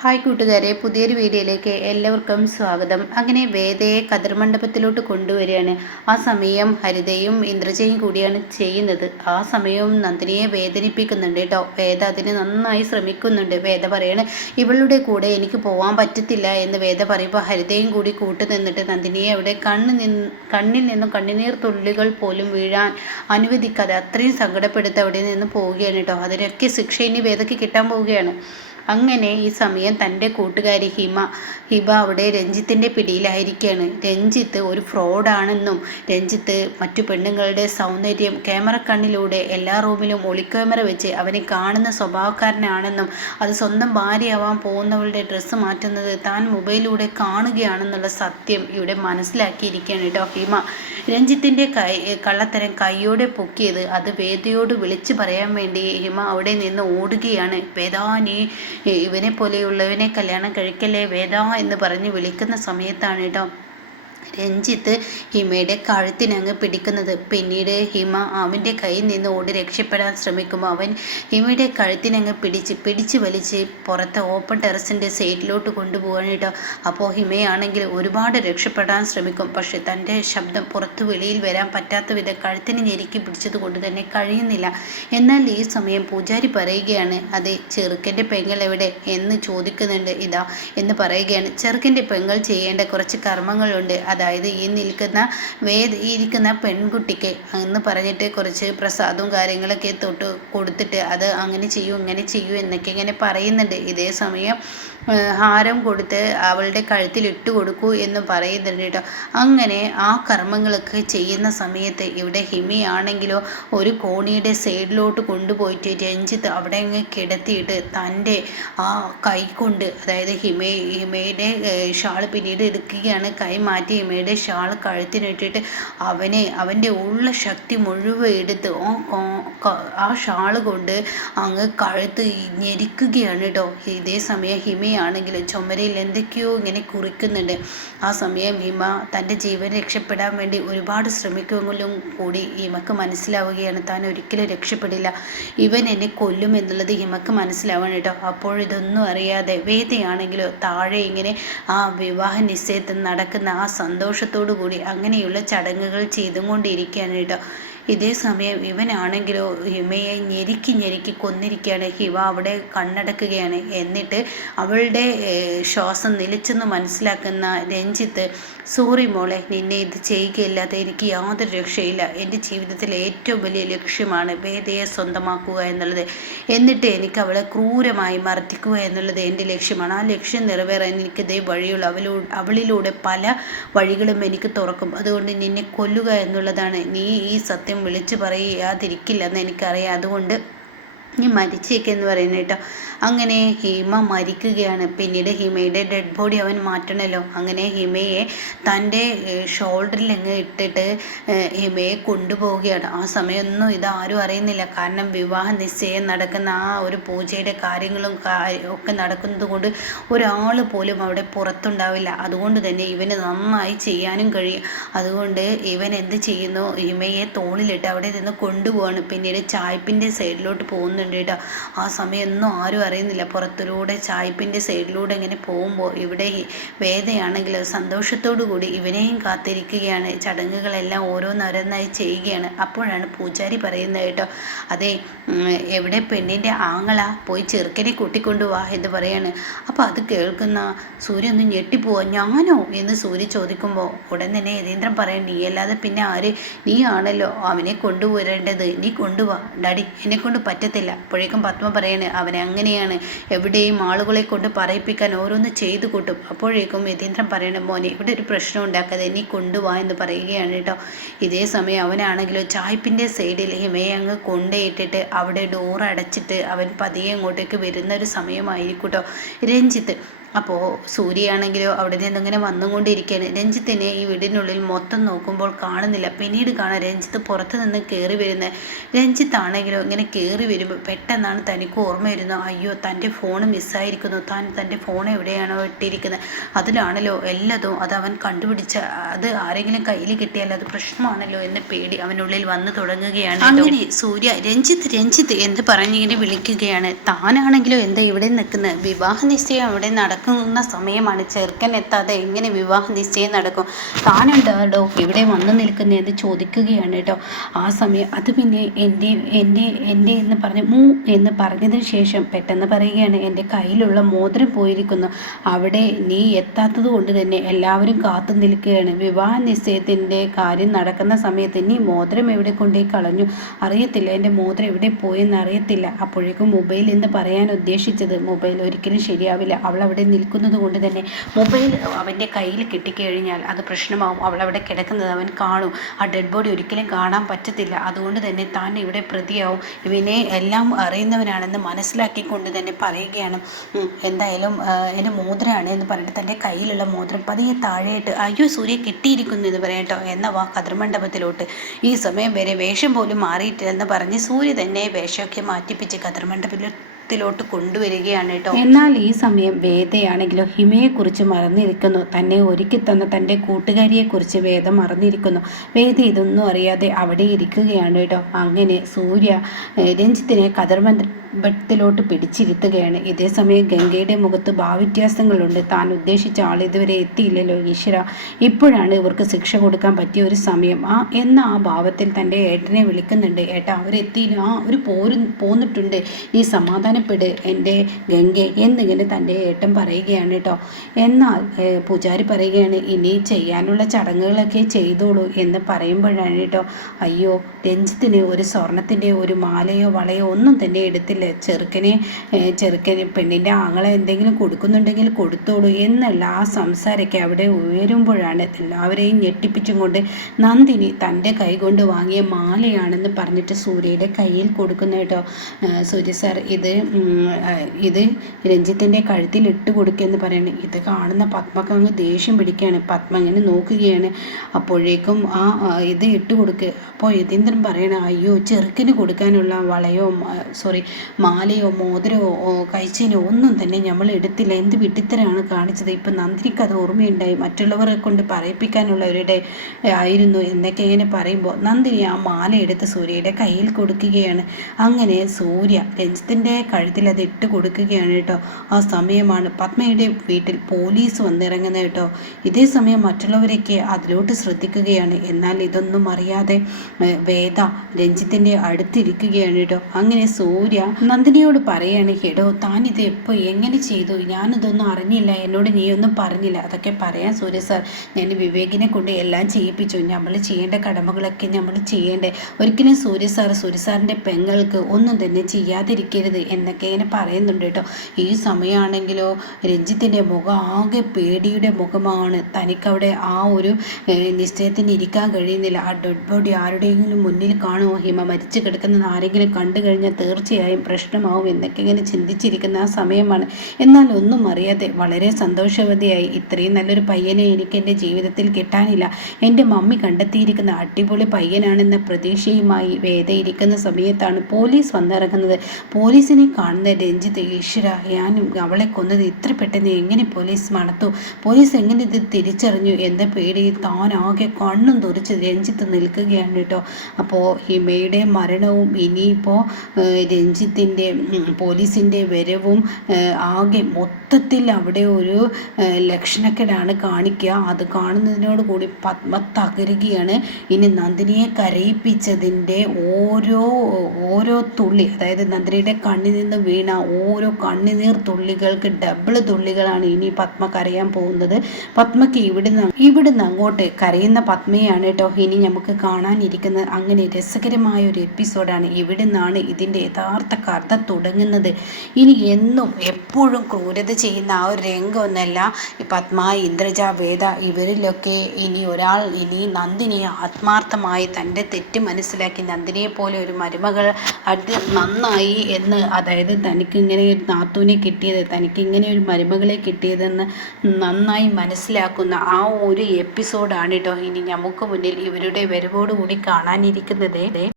Hi കൂട്ടുകാരെ, പുതിയൊരു വീഡിയോയിലേക്ക് എല്ലാവർക്കും സ്വാഗതം. അങ്ങനെ വേദയെ കതിർമണ്ഡപത്തിലോട്ട് കൊണ്ടുവരികയാണ്. ആ സമയം ഹരിതയും ഇന്ദ്രജയും കൂടിയാണ് ചെയ്യുന്നത്. ആ സമയവും നന്ദിനിയെ വേദനിപ്പിക്കുന്നുണ്ട് കേട്ടോ. വേദ അതിന് നന്നായി ശ്രമിക്കുന്നുണ്ട്. വേദ പറയാണ്, ഇവളുടെ കൂടെ എനിക്ക് പോകാൻ പറ്റത്തില്ല എന്ന് വേദ പറയുമ്പോൾ ഹരിതയും കൂടി കൂട്ടുനിന്നിട്ട് നന്ദിനിയെ അവിടെ കണ്ണിൽ നിന്നും കണ്ണുനീർ തുള്ളികൾ പോലും വീഴാൻ അനുവദിക്കാതെ അത്രയും സങ്കടപ്പെടുത്തി അവിടെ നിന്ന് പോവുകയാണ് കേട്ടോ. അതിനൊക്കെ ശിക്ഷ ഇനി വേദയ്ക്ക് കിട്ടാൻ പോവുകയാണ്. അങ്ങനെ ഈ സമയം തൻ്റെ കൂട്ടുകാരി ഹിബ അവിടെ രഞ്ജിത്തിൻ്റെ പിടിയിലായിരിക്കുകയാണ്. രഞ്ജിത്ത് ഒരു ഫ്രോഡാണെന്നും രഞ്ജിത്ത് മറ്റു പെണ്ണുങ്ങളുടെ സൗന്ദര്യം ക്യാമറ കണ്ണിലൂടെ എല്ലാ റൂമിലും ഒളിക്യാമറ വെച്ച് അവനെ കാണുന്ന സ്വഭാവക്കാരനാണെന്നും അത് സ്വന്തം ഭാര്യയാവാൻ പോകുന്നവളുടെ ഡ്രസ്സ് മാറ്റുന്നത് താൻ മൊബൈലിലൂടെ കാണുകയാണെന്നുള്ള സത്യം ഇവിടെ മനസ്സിലാക്കിയിരിക്കുകയാണ് കേട്ടോ ഹിമ. രഞ്ജിത്തിൻ്റെ കള്ളത്തരം കൈയോടെ പൊക്കിയത് അത് വേദയോട് വിളിച്ചു പറയാൻ വേണ്ടി ഹിമ അവിടെ നിന്ന് ഓടുകയാണ്. വേദ, നീ ഇവനെ പോലെയുള്ളവനെ കല്യാണം കഴിക്കല്ലേ വേദ എന്ന് പറഞ്ഞ് വിളിക്കുന്ന സമയത്താണ് കേട്ടോ രഞ്ജിത്ത് ഹിമയുടെ കഴുത്തിനങ്ങ് പിടിക്കുന്നത്. പിന്നീട് ഹിമ അവൻ്റെ കയ്യിൽ നിന്ന് ഓടി രക്ഷപ്പെടാൻ ശ്രമിക്കുമ്പോൾ അവൻ ഹിമയുടെ കഴുത്തിനങ്ങ് പിടിച്ച് വലിച്ച് പുറത്തെ ഓപ്പൺ ടെറസിൻ്റെ സൈഡിലോട്ട് കൊണ്ടുപോകാൻ കേട്ടോ. അപ്പോൾ ഹിമയാണെങ്കിൽ ഒരുപാട് രക്ഷപ്പെടാൻ ശ്രമിക്കും. പക്ഷെ തൻ്റെ ശബ്ദം പുറത്ത് വെളിയിൽ വരാൻ പറ്റാത്ത വിധം കഴുത്തിന് ഞെരുക്കി പിടിച്ചത് കൊണ്ട് തന്നെ കഴിയുന്നില്ല. എന്നാൽ ഈ സമയം പൂജാരി പറയുകയാണ്, അതെ, ചെറുക്കൻ്റെ പെങ്ങൾ എവിടെ എന്ന് ചോദിക്കുന്നുണ്ട്. ഇതാ എന്ന് പറയുകയാണ്. ചെറുക്കൻ്റെ പെങ്ങൾ ചെയ്യേണ്ട കുറച്ച് കർമ്മങ്ങളുണ്ട്. അതായത് ഈ ഇരിക്കുന്ന പെൺകുട്ടിക്ക് എന്ന് പറഞ്ഞിട്ട് കുറച്ച് പ്രസാദവും കാര്യങ്ങളൊക്കെ കൊടുത്തിട്ട് അത് അങ്ങനെ ചെയ്യൂ ഇങ്ങനെ ചെയ്യൂ എന്നൊക്കെ ഇങ്ങനെ പറയുന്നുണ്ട്. ഇതേ സമയം ഹാരം കൊടുത്ത് അവളുടെ കഴുത്തിൽ ഇട്ട് കൊടുക്കൂ എന്ന് പറയുന്നുണ്ട് കേട്ടോ. അങ്ങനെ ആ കർമ്മങ്ങളൊക്കെ ചെയ്യുന്ന സമയത്ത് ഇവിടെ ഹിമയാണെങ്കിലോ ഒരു കോണിയുടെ സൈഡിലോട്ട് കൊണ്ടുപോയിട്ട് രഞ്ജിത്ത് അവിടെ അങ്ങ് കിടത്തിയിട്ട് തൻ്റെ ആ കൈ കൊണ്ട്, അതായത് ഹിമയുടെ ഷാള് പിന്നീട് എടുക്കുകയാണ്. കൈ മാറ്റി ഹിമയുടെ ഷാള് കഴുത്തിനിട്ടിട്ട് അവൻ്റെ ഉള്ള ശക്തി മുഴുവൻ എടുത്ത് ആ ഷാള് കൊണ്ട് അങ്ങ് കഴുത്ത് ഞെരിക്കുകയാണ് കേട്ടോ. ഇതേ സമയം ഹിമയാണെങ്കിൽ ചുമരയിൽ എന്തൊക്കെയോ ഇങ്ങനെ കുറിക്കുന്നുണ്ട്. ആ സമയം ഹിമ തൻ്റെ ജീവൻ രക്ഷപ്പെടാൻ വേണ്ടി ഒരുപാട് ശ്രമിക്കുമെങ്കിലും കൂടി ഹിമക്ക് മനസ്സിലാവുകയാണ് താൻ ഒരിക്കലും രക്ഷപ്പെടില്ല, ഇവൻ എന്നെ കൊല്ലും എന്നുള്ളത് ഹിമക്ക് മനസ്സിലാവണം കേട്ടോ. അപ്പോഴിതൊന്നും അറിയാതെ വേദയാണെങ്കിലോ താഴെ ഇങ്ങനെ ആ വിവാഹ നിശ്ചയത്തിൽ നടക്കുന്ന ആ സന്തോഷത്തോടു കൂടി അങ്ങനെയുള്ള ചടങ്ങുകൾ ചെയ്തും കൊണ്ടിരിക്കുകയാണ് കേട്ടോ. ഇതേ സമയം ഇവനാണെങ്കിലോ ഹിമയെ ഞെരുക്കി കൊന്നിരിക്കുകയാണ്. ഹിമ അവിടെ കണ്ണടക്കുകയാണ്. എന്നിട്ട് അവളുടെ ശ്വാസം നിലച്ചെന്ന് മനസ്സിലാക്കുന്ന രഞ്ജിത്ത്, സോറി മോളെ, നിന്നെ ഇത് ചെയ്യുകയില്ലാതെ എനിക്ക് യാതൊരു രക്ഷയില്ല. എൻ്റെ ജീവിതത്തിലെ ഏറ്റവും വലിയ ലക്ഷ്യമാണ് വേദയെ സ്വന്തമാക്കുക എന്നുള്ളത്. എന്നിട്ട് എനിക്ക് അവളെ ക്രൂരമായി മർദ്ദിക്കുക എന്നുള്ളത് എൻ്റെ ലക്ഷ്യമാണ്. ആ ലക്ഷ്യം നിറവേറാൻ എനിക്ക് ഇതേ വഴിയുള്ളൂ. അവളിലൂടെ പല വഴികളും എനിക്ക് തുറക്കും. അതുകൊണ്ട് നിന്നെ കൊല്ലുക എന്നുള്ളതാണ്. നീ ഈ സത്യം വിളിച്ചു പറയാതിരിക്കില്ലെന്ന് എനിക്കറിയാം. അതുകൊണ്ട് നീ മരിച്ചേക്കെന്ന് പറയുന്നത് കേട്ടോ. അങ്ങനെ ഹിമ മരിക്കുകയാണ്. പിന്നീട് ഹിമയുടെ ഡെഡ് ബോഡി അവൻ മാറ്റണമല്ലോ. അങ്ങനെ ഹിമയെ തൻ്റെ ഷോൾഡറിൽ അങ്ങ് ഇട്ടിട്ട് ഹിമയെ കൊണ്ടുപോവുകയാണ്. ആ സമയമൊന്നും ഇതാരും അറിയുന്നില്ല. കാരണം വിവാഹ നിശ്ചയം നടക്കുന്ന ആ ഒരു പൂജയുടെ കാര്യങ്ങളും ഒക്കെ നടക്കുന്നത് കൊണ്ട് ഒരാൾ പോലും അവിടെ പുറത്തുണ്ടാവില്ല. അതുകൊണ്ട് തന്നെ ഇവന് നന്നായി ചെയ്യാനും കഴിയും. അതുകൊണ്ട് ഇവൻ എന്ത് ചെയ്യുന്നു, ഹിമയെ തോളിലിട്ട് അവിടെ നിന്ന് കൊണ്ടുപോവാണ്. പിന്നീട് ചായ്പിൻ്റെ സൈഡിലോട്ട് പോകുന്നുണ്ട് കേട്ടോ. ആ സമയമൊന്നും ആരും അറിയുന്നില്ല. പുറത്തിലൂടെ ചായ്പിൻ്റെ സൈഡിലൂടെ ഇങ്ങനെ പോകുമ്പോൾ ഇവിടെ വേദയാണെങ്കിൽ സന്തോഷത്തോടു കൂടി ഇവനെയും കാത്തിരിക്കുകയാണ്. ചടങ്ങുകളെല്ലാം ഓരോന്നോരോന്നായി ചെയ്യുകയാണ്. അപ്പോഴാണ് പൂജാരി പറയുന്നത് കേട്ടോ, അതെ, എവിടെ പെണ്ണിൻ്റെ ആങ്ങള, പോയി ചെറുക്കനെ കൂട്ടിക്കൊണ്ടുവാ എന്ന് പറയാണ്. അപ്പോൾ അത് കേൾക്കുന്ന സൂര്യ ഒന്ന് ഞെട്ടിപ്പോവാ. ഞാനോ എന്ന് സൂര്യ ചോദിക്കുമ്പോൾ ഉടൻ തന്നെ യതീന്ദ്രൻ പറയും, നീ അല്ലാതെ പിന്നെ ആര്, നീ ആണല്ലോ അവനെ കൊണ്ടുവരേണ്ടത്, നീ കൊണ്ടുപോവാ. ഡാഡി, എന്നെ കൊണ്ട് പറ്റത്തില്ല. അപ്പോഴേക്കും പത്മ പറയാണ്, അവനെ അങ്ങനെയാണ്, എവിടെയും ആളുകളെ കൊണ്ട് പറയിപ്പിക്കാൻ ഓരോന്ന് ചെയ്തു കൂട്ടും. അപ്പോഴേക്കും യതീന്ദ്രൻ പറയണം, മോനെ ഇവിടെ ഒരു പ്രശ്നം ഉണ്ടാക്കാതെ നീ കൊണ്ടുപോവാ എന്ന് പറയുകയാണ് കേട്ടോ. ഇതേ സമയം അവനാണെങ്കിലോ ചായ്പിൻ്റെ സൈഡിൽ ഹിമയെ അങ്ങ് കൊണ്ടുപോയിട്ടിട്ട് അവിടെ ഡോർ അടച്ചിട്ട് അവൻ പതിയെ അങ്ങോട്ടേക്ക് വരുന്ന ഒരു സമയമായിരിക്കും കേട്ടോ. രഞ്ജിത്ത് അപ്പോൾ സൂര്യയാണെങ്കിലോ അവിടെ നിന്നിങ്ങനെ വന്നുകൊണ്ടിരിക്കുകയാണ്. രഞ്ജിത്തിനെ ഈ വീടിനുള്ളിൽ മൊത്തം നോക്കുമ്പോൾ കാണുന്നില്ല. പിന്നീട് കാണാൻ രഞ്ജിത്ത് പുറത്ത് നിന്ന് കയറി വരുന്നത്. രഞ്ജിത്താണെങ്കിലോ ഇങ്ങനെ കയറി വരുമ്പോൾ പെട്ടെന്നാണ് തനിക്ക് ഓർമ്മ വരുന്നത്, അയ്യോ തൻ്റെ ഫോൺ മിസ്സായിരിക്കുന്നു, തൻ്റെ ഫോൺ എവിടെയാണോ ഇട്ടിരിക്കുന്നത് അതിലാണല്ലോ എല്ലാതും, അത് അവൻ കണ്ടുപിടിച്ച അത് ആരെങ്കിലും കയ്യിൽ കിട്ടിയാൽ അത് പ്രശ്നമാണല്ലോ എന്ന പേടി അവനുള്ളിൽ വന്നു തുടങ്ങുകയാണ്. അങ്ങനെ സൂര്യ രഞ്ജിത്ത് എന്ന് പറഞ്ഞിങ്ങനെ വിളിക്കുകയാണ്. താനാണെങ്കിലോ എന്താ ഇവിടെ നിൽക്കുന്നത്? വിവാഹ നിശ്ചയം അവിടെ നടക്കുന്ന സമയമാണ്. ചെറുക്കൻ എത്താതെ എങ്ങനെ വിവാഹ നിശ്ചയം നടക്കും? താനുണ്ടോ ഇവിടെ വന്നു നിൽക്കുന്നതെന്ന് ചോദിക്കുകയാണ് കേട്ടോ. ആ സമയം അത് പിന്നെ എൻ്റെ എന്ന് പറഞ്ഞ് എന്ന് പറഞ്ഞതിന് ശേഷം പെട്ടെന്ന് പറയുകയാണ്, എൻ്റെ കയ്യിലുള്ള മോതിരം പോയിരിക്കുന്നു, അവിടെ നീ എത്താത്തത് കൊണ്ട് തന്നെ എല്ലാവരും കാത്തു നിൽക്കുകയാണ്. വിവാഹ നിശ്ചയത്തിൻ്റെ കാര്യം നടക്കുന്ന സമയത്ത് നീ മോതിരം എവിടെ കൊണ്ടുപോയി കളഞ്ഞു? അറിയത്തില്ല, എൻ്റെ മോതിരം എവിടെ പോയെന്ന് അറിയത്തില്ല. അപ്പോഴേക്കും മൊബൈൽ എന്ന് പറയാൻ ഉദ്ദേശിച്ചത്, മൊബൈൽ ഒരിക്കലും ശരിയാവില്ല. അവൾ അവിടെ നിൽക്കുന്നത് കൊണ്ട് തന്നെ മൊബൈൽ അവൻ്റെ കയ്യിൽ കിട്ടിക്കഴിഞ്ഞാൽ അത് പ്രശ്നമാവും. അവളവിടെ കിടക്കുന്നത് അവൻ കാണും. ആ ഡെഡ് ബോഡി ഒരിക്കലും കാണാൻ പറ്റത്തില്ല. അതുകൊണ്ട് തന്നെ താൻ ഇവിടെ പ്രതിയാവും. ഇവനെ എല്ലാം അറിയുന്നവനാണെന്ന് മനസ്സിലാക്കിക്കൊണ്ട് തന്നെ പറയുകയാണ്, എന്തായാലും എൻ്റെ മോതിരമാണ് എന്ന് പറഞ്ഞിട്ട് തൻ്റെ കയ്യിലുള്ള മോതിരം പതിയെ താഴെയിട്ട്, അയ്യോ സൂര്യ കിട്ടിയിരിക്കുന്നു എന്ന് പറയട്ടോ, എന്നാ വാ കതിർമണ്ഡപത്തിലോട്ട്. ഈ സമയം വരെ വേഷം പോലും മാറിയിട്ടില്ലെന്ന് പറഞ്ഞ് സൂര്യ തന്നെ വേഷമൊക്കെ മാറ്റിപ്പിച്ച് കതിർമണ്ഡപത്തിലോട്ട് കൊണ്ടുവരികയാണ് കേട്ടോ. എന്നാൽ ഈ സമയം വേദയാണെങ്കിലോ ഹിമയെക്കുറിച്ച് മറന്നിരിക്കുന്നു. തന്നെ ഒരുക്കി തന്ന തൻ്റെ കൂട്ടുകാരിയെക്കുറിച്ച് വേദ മറന്നിരിക്കുന്നു. വേദ ഇതൊന്നും അറിയാതെ അവിടെ ഇരിക്കുകയാണ് കേട്ടോ. അങ്ങനെ സൂര്യ രഞ്ജിത്തിനെ കതിർമണ്ഡപത്തിലോട്ട് പിടിച്ചിരുത്തുകയാണ്. ഇതേസമയം ഗംഗയുടെ മുഖത്ത് ഭാവവ്യത്യാസങ്ങളുണ്ട്. താൻ ഉദ്ദേശിച്ച ആൾ ഇതുവരെ എത്തിയില്ലല്ലോ ഈശ്വര, ഇപ്പോഴാണ് ഇവർക്ക് ശിക്ഷ കൊടുക്കാൻ പറ്റിയ ഒരു സമയം. എന്ന ആ ഭാവത്തിൽ തൻ്റെ ഏട്ടനെ വിളിക്കുന്നുണ്ട്. ഏട്ടാ അവരെത്തിയില്ല, ഒരു പോന്നിട്ടുണ്ട്, നീ സമാധാനപ്പെട് എൻ്റെ ഗംഗ എന്നിങ്ങനെ തൻ്റെ ഏട്ടൻ പറയുകയാണ് കേട്ടോ. എന്നാൽ പൂജാരി പറയുകയാണ്, ഇനി ചെയ്യാനുള്ള ചടങ്ങുകളൊക്കെ ചെയ്തോളൂ എന്ന് പറയുമ്പോഴാണ് കേട്ടോ, അയ്യോ രഞ്ജിത്തിന് ഒരു സ്വർണത്തിൻ്റെ ഒരു മാലയോ വളയോ ഒന്നും തന്നെ എടുത്തില്ല. ചെറുക്കന് പെണ്ണിൻ്റെ ആങ്ങളെ എന്തെങ്കിലും കൊടുക്കുന്നുണ്ടെങ്കിൽ കൊടുത്തോളൂ എന്നുള്ള ആ സംസാരമൊക്കെ അവിടെ ഉയരുമ്പോഴാണ് എല്ലാവരെയും ഞെട്ടിപ്പിച്ചും കൊണ്ട് നന്ദിനി തൻ്റെ കൈ കൊണ്ട് വാങ്ങിയ മാലയാണെന്ന് പറഞ്ഞിട്ട് സൂര്യയുടെ കയ്യിൽ കൊടുക്കുന്ന കേട്ടോ. സൂര്യ സാർ ഇത് രഞ്ജിത്തിൻ്റെ കഴുത്തിൽ ഇട്ട് കൊടുക്കുകയെന്ന് പറയുന്നത്. ഇത് കാണുന്ന പത്മക്ക് അങ്ങ് ദേഷ്യം പിടിക്കുകയാണ്. പത്മ ഇങ്ങനെ നോക്കുകയാണ്. അപ്പോഴേക്കും ഇത് ഇട്ട് കൊടുക്കുക. അപ്പോൾ യതീന്ദ്രൻ പറയണ, അയ്യോ ചെറുക്കിന് കൊടുക്കാനുള്ള വളയോ മാലയോ മോതിരമോ കഴിച്ചതിനോ ഒന്നും തന്നെ നമ്മൾ എടുത്തില്ല, എന്ത് വിട്ടിത്തരാണ് കാണിച്ചത്. ഇപ്പം നന്ദിനിക്ക് അത് ഓർമ്മയുണ്ടായി, മറ്റുള്ളവരെ കൊണ്ട് പറയിപ്പിക്കാനുള്ളവരുടെ ആയിരുന്നു എന്നൊക്കെ ഇങ്ങനെ പറയുമ്പോൾ നന്ദിനി ആ മാല എടുത്ത് സൂര്യയുടെ കയ്യിൽ കൊടുക്കുകയാണ്. അങ്ങനെ സൂര്യ രഞ്ജിത്തിൻ്റെ കഴുത്തിൽ അത് ഇട്ട് കൊടുക്കുകയാണ് കേട്ടോ. ആ സമയമാണ് പത്മയുടെ വീട്ടിൽ പോലീസ് വന്നിറങ്ങുന്നത് കേട്ടോ. ഇതേ സമയം മറ്റുള്ളവരൊക്കെ അതിലോട്ട് ശ്രദ്ധിക്കുകയാണ്. എന്നാൽ ഇതൊന്നും അറിയാതെ വേദ രഞ്ജിത്തിൻ്റെ അടുത്തിരിക്കുകയാണ് കേട്ടോ. അങ്ങനെ സൂര്യ നന്ദിനിയോട് പറയാണ്, ഹെടോ താനിത് എപ്പോൾ എങ്ങനെ ചെയ്തു? ഞാനിതൊന്നും അറിഞ്ഞില്ല, എന്നോട് നീയൊന്നും പറഞ്ഞില്ല. അതൊക്കെ പറയാൻ സൂര്യ സാർ, ഞാൻ വിവേകിനെ കൊണ്ട് എല്ലാം ചെയ്യിപ്പിച്ചു. നമ്മൾ ചെയ്യേണ്ട കടമകളൊക്കെ നമ്മൾ ചെയ്യേണ്ടേ. ഒരിക്കലും സൂര്യ സാറിൻ്റെ പെങ്ങൾക്ക് ഒന്നും തന്നെ ചെയ്യാതിരിക്കരുത് എന്നൊക്കെ ഇങ്ങനെ പറയുന്നുണ്ട് കേട്ടോ. ഈ സമയമാണെങ്കിലോ രഞ്ജിത്തിൻ്റെ മുഖം ആകെ പേടിയുടെ മുഖമാണ്. തനിക്കവിടെ ആ ഒരു നിശ്ചയത്തിന് ഇരിക്കാൻ കഴിയുന്നില്ല. ആ ഡെഡ് ബോഡി ആരുടെയെങ്കിലും മുന്നിൽ കാണുമോ? ഹിമ മരിച്ചു കിടക്കുന്നത് ആരെങ്കിലും കണ്ടു കഴിഞ്ഞാൽ തീർച്ചയായും പ്രശ്നമാവും എന്നൊക്കെ ഇങ്ങനെ ചിന്തിച്ചിരിക്കുന്ന ആ സമയമാണ്. എന്നാൽ ഒന്നും അറിയാതെ വളരെ സന്തോഷവതിയായി, ഇത്രയും നല്ലൊരു പയ്യനെ എനിക്ക് എൻ്റെ ജീവിതത്തിൽ കിട്ടാനില്ല, എൻ്റെ മമ്മി കണ്ടെത്തിയിരിക്കുന്ന അടിപൊളി പയ്യനാണെന്ന പ്രതീക്ഷയുമായി വേദ ഇരിക്കുന്ന സമയത്താണ് പോലീസ് വന്നിറങ്ങുന്നത്. പോലീസിനെ കാണുന്ന രഞ്ജിത്ത്, ഈശ്വര ഞാനും അവളെ കൊന്നത് ഇത്ര പെട്ടെന്ന് എങ്ങനെ പോലീസ് മണത്തു? പോലീസ് എങ്ങനെ ഇത് തിരിച്ചറിഞ്ഞു എന്ന പേടിയിൽ താനാകെ കണ്ണും തുറിച്ച് രഞ്ജിത്ത് നിൽക്കുകയാണ് കേട്ടോ. അപ്പോൾ ഹിമയുടെ മരണവും ഇനിയിപ്പോൾ രഞ്ജിത്തിൻ്റെ പോലീസിൻ്റെ വരവും ആകെ മൊത്തത്തിൽ അവിടെ ഒരു ലക്ഷണക്കേടാണ് കാണിക്കുക. അത് കാണുന്നതിനോട് കൂടി പത്മ തകരുകയാണ്. ഇനി നന്ദിനിയെ കരയിപ്പിച്ചതിൻ്റെ ഓരോ തുള്ളി, അതായത് നന്ദിനിയുടെ കണ്ണിൽ നിന്ന് വീണ ഓരോ കണ്ണുനീർ തുള്ളികൾക്ക് ഡബിൾ തുള്ളികളാണ് ഇനി പത്മ കരയാൻ പോകുന്നത്. പത്മയ്ക്ക് ഇവിടുന്ന് അങ്ങോട്ട് കരയുന്ന പത്മയാണ് കേട്ടോ ഇനി നമുക്ക് കാണാനിരിക്കുന്നത്. അങ്ങനെ രസകരമായ ഒരു എപ്പിസോഡാണ്. ഇവിടെ നിന്നാണ് ഇതിൻ്റെ യഥാർത്ഥ കഥ തുടങ്ങുന്നത്. ഇനി എന്നും എപ്പോഴും ക്രൂരത ചെയ്യുന്ന ആ ഒരു രംഗമൊന്നല്ല ഈ പത്മ, ഇന്ദ്രജ, വേദ ഇവരിലൊക്കെ ഇനി നന്ദിനിയെ ആത്മാർത്ഥമായി തൻ്റെ തെറ്റ് മനസ്സിലാക്കി നന്ദിനിയെ പോലെ ഒരു മരുമകൾ അത് നന്നായി എന്ന്, അതായത് തനിക്കിങ്ങനെ ഒരു നാത്തൂനെ കിട്ടിയത്, തനിക്കിങ്ങനെ ഒരു മരുമകളെ കിട്ടിയതെന്ന് നന്നായി മനസ്സിലാക്കുന്ന ആ ഒരു എപ്പിസോഡാണ് കേട്ടോ ഇനി നമുക്ക് മുന്നിൽ ഇവരുടെ വരവോടുകൂടി കാണാനിരിക്കുന്നത്.